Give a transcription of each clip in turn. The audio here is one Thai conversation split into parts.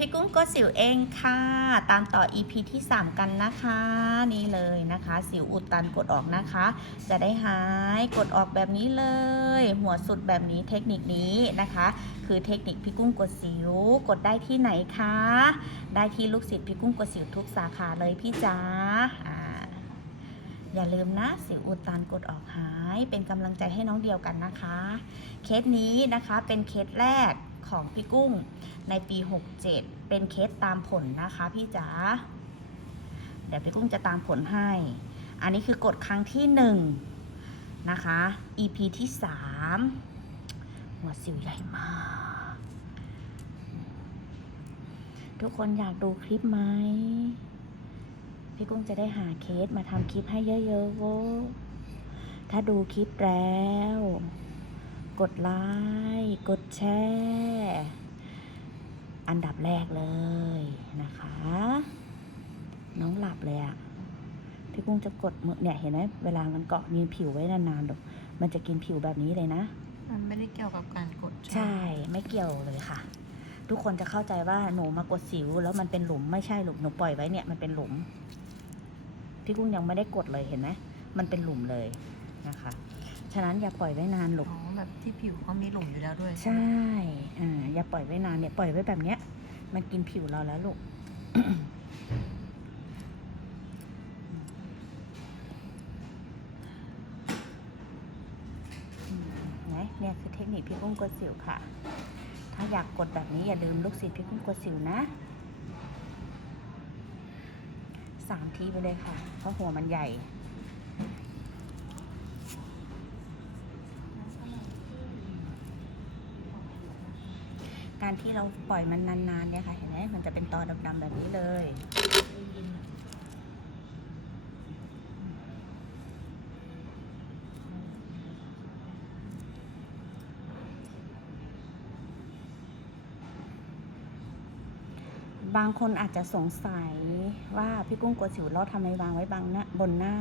พี่กุ้งก็สิวเองค่ะ ตามต่อ EP ที่ 3 กันนะคะ นี่เลยนะคะ สิวอุดตันกดออกนะคะ จะได้หายกดออกแบบนี้เลย หัวสุดแบบนี้เทคนิคนี้นะคะ คือเทคนิคพี่กุ้งกดสิวกดได้ที่ไหนคะ ได้ที่ลูกศิษย์พี่กุ้งกดสิวทุกสาขาเลยพี่จ๋าอ่าอย่าลืมนะสิวอุดตันกดออกหาย เป็นกำลังใจให้น้องเดียวกันนะคะ เคสนี้นะคะเป็นเคสแรก ของพี่กุ้งในปี 67 เป็นเคสตามผลนะคะพี่จ๋า เดี๋ยวพี่กุ้งจะตามผลให้ อันนี้คือกดครั้งที่หนึ่งนะคะ EP ที่สามหัวสิวใหญ่มาก ทุกคนอยากดูคลิปไหม พี่กุ้งจะได้หาเคสมาทำคลิปให้เยอะๆโว้ถ้าดูคลิปแล้ว กดไลค์ กดแชร์อันดับแรกเลยนะคะ น้องหลับเลยอะพี่กุ้งจะกดมือเนี่ยเห็นไหมเวลามันเกาะมีผิวไว้นานๆหรอกมันจะกินผิวแบบนี้เลยนะมันไม่ได้เกี่ยวกับการกดใช่ไม่เกี่ยวเลยค่ะ ทุกคนจะเข้าใจว่าหนูมากดสิว แล้วมันเป็นหลุมไม่ใช่หลุมหนูปล่อยไว้เนี่ยมันเป็นหลุมพี่กุ้งยังไม่ได้กดเลยเห็นไหมมันเป็นหลุมเลยนะคะ ฉะนั้นอย่าปล่อยไว้นานหลุอ๋มอแบบที่ ผิวเขามีหลุมอยู่แล้วด้วยใช่อ่าอย่าปล่อยไว้นานเนี่ยปล่อยไว้แบบเนี้ย มันกินผิวเราแล้วลูกไหนเนี่ยคือเทคนิคพี่กุ้งกดสิวค่ะ ถ้าอยากกดแบบนี้อย่าลืมลูกศิษย์พี่กุ้งกดสิวนะสามทีไปเลยค่ะ เพราะหัวมันใหญ่ การที่เราปล่อยมันนานๆเนี่ยค่ะเห็นไหมมันจะเป็นตอดำๆแบบนี้เลยบางคนอาจจะสงสัยว่าพี่กุ้งกดสิวเราทำไมวางไว้บางหน้าบนหน้า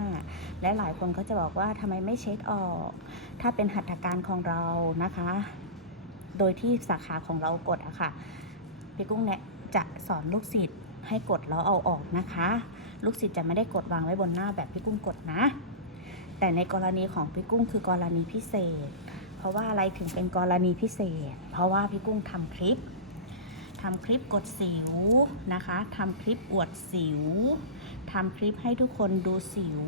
และหลายคนก็จะบอกว่าทำไมไม่เช็ดออก ถ้าเป็นหัตถการของเรานะคะ โดยที่สาขาของเรากดอะค่ะพี่กุ้งเนี่ยจะสอนลูกศิษย์ให้กดแล้วเอาออกนะคะ ลูกศิษย์จะไม่ได้กดวางไว้บนหน้าแบบพี่กุ้งกดนะ แต่ในกรณีของพี่กุ้งคือกรณีพิเศษ เพราะว่าอะไรถึงเป็นกรณีพิเศษ เพราะว่าพี่กุ้งทำคลิปทำคลิปกดสิวนะคะทำคลิปอวดสิวทำคลิปให้ทุกคนดูสิว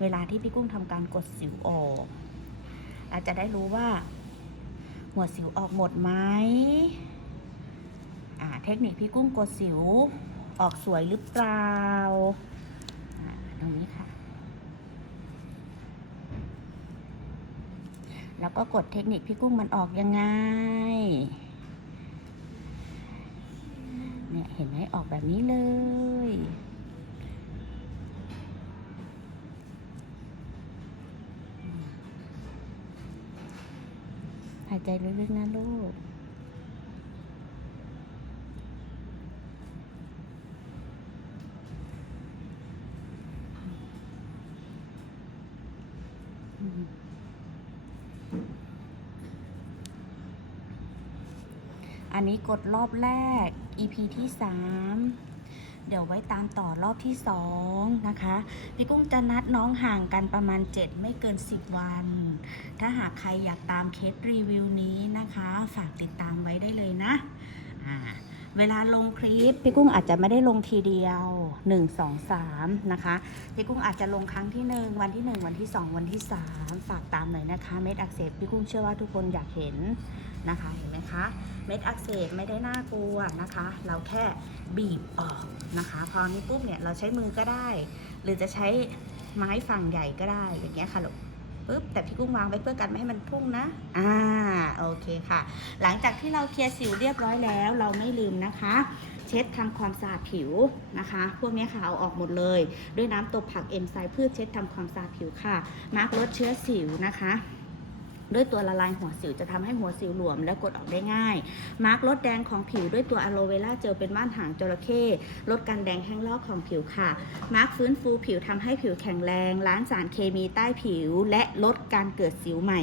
เวลาที่พี่กุ้งทำการกดสิวออก อาจจะได้รู้ว่า หัวสิวออกหมดไหมอ่าเทคนิคพี่กุ้งกดสิวออกสวยหรือเปล่าอ่าตรงนี้ค่ะ แล้วก็กดเทคนิคพี่กุ้งมันออกยังไง เนี่ยเห็นไหมออกแบบนี้เลย หาย ใจลึกๆนะลูก อันนี้กดรอบแรก EP ที่3 เดี๋ยวไว้ตามต่อรอบที่2นะคะ พี่กุ้งจะนัดน้องห่างกันประมาณ 7 ไม่เกิน 10 วัน ถ้าหากใครอยากตามเคสรีวิวนี้นะคะ ฝากติดตามไว้ได้เลยนะ อ่า เวลาลงคลิปพี่กุ้งอาจจะไม่ได้ลงทีเดียว 1 2 3 นะคะพี่กุ้งอาจจะลงครั้งที่ 1 วันที่ 1 วันที่ 2 วันที่ 3 ฝากตามหน่อยนะคะ เม็ดอักเสบพี่กุ้งเชื่อว่าทุกคนอยากเห็นนะคะเห็นไหมคะเม็ดอักเสบไม่ได้น่ากลัวนะคะ เราแค่บีบออกนะคะ พอนี้ปุ๊บเนี่ยเราใช้มือก็ได้ หรือจะใช้ไม้ฝั่งใหญ่ก็ได้อย่างเงี้ยค่ะลูก ปุ๊บแต่พี่กุ้งวางไว้เพื่อกันไม่ให้มันพุ่งนะอ่าโอเคค่ะ หลังจากที่เราเคลียร์สิวเรียบร้อยแล้ว เราไม่ลืมนะคะ เช็ดทำความสะอาดผิวนะคะ พวกเนี้ยค่ะเอาออกหมดเลย ด้วยน้ำตบผักเอนไซม์เพื่อเช็ดทำความสะอาดผิวค่ะมาร์กลดเชื้อสิวนะคะ ด้วยตัวละลายหัวสิวจะทำให้หัวสิวหลวมและกดออกได้ง่าย มาร์กลดแดงของผิวด้วยตัวอะโลเวราเจลเป็นม่านหางจระเข้ลดการแดงแห้งลอกของผิวค่ะ มาร์กฟื้นฟูผิวทำให้ผิวแข็งแรงล้างสารเคมีใต้ผิว และลดการเกิดสิวใหม่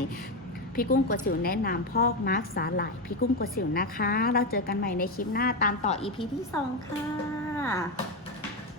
พี่กุ้งกดสิวแนะนำพอกมาร์คสาหร่ายพี่กุ้งกดสิวนะคะ เราเจอกันใหม่ในคลิปหน้าตามต่อ EP ที่ 2 ค่ะ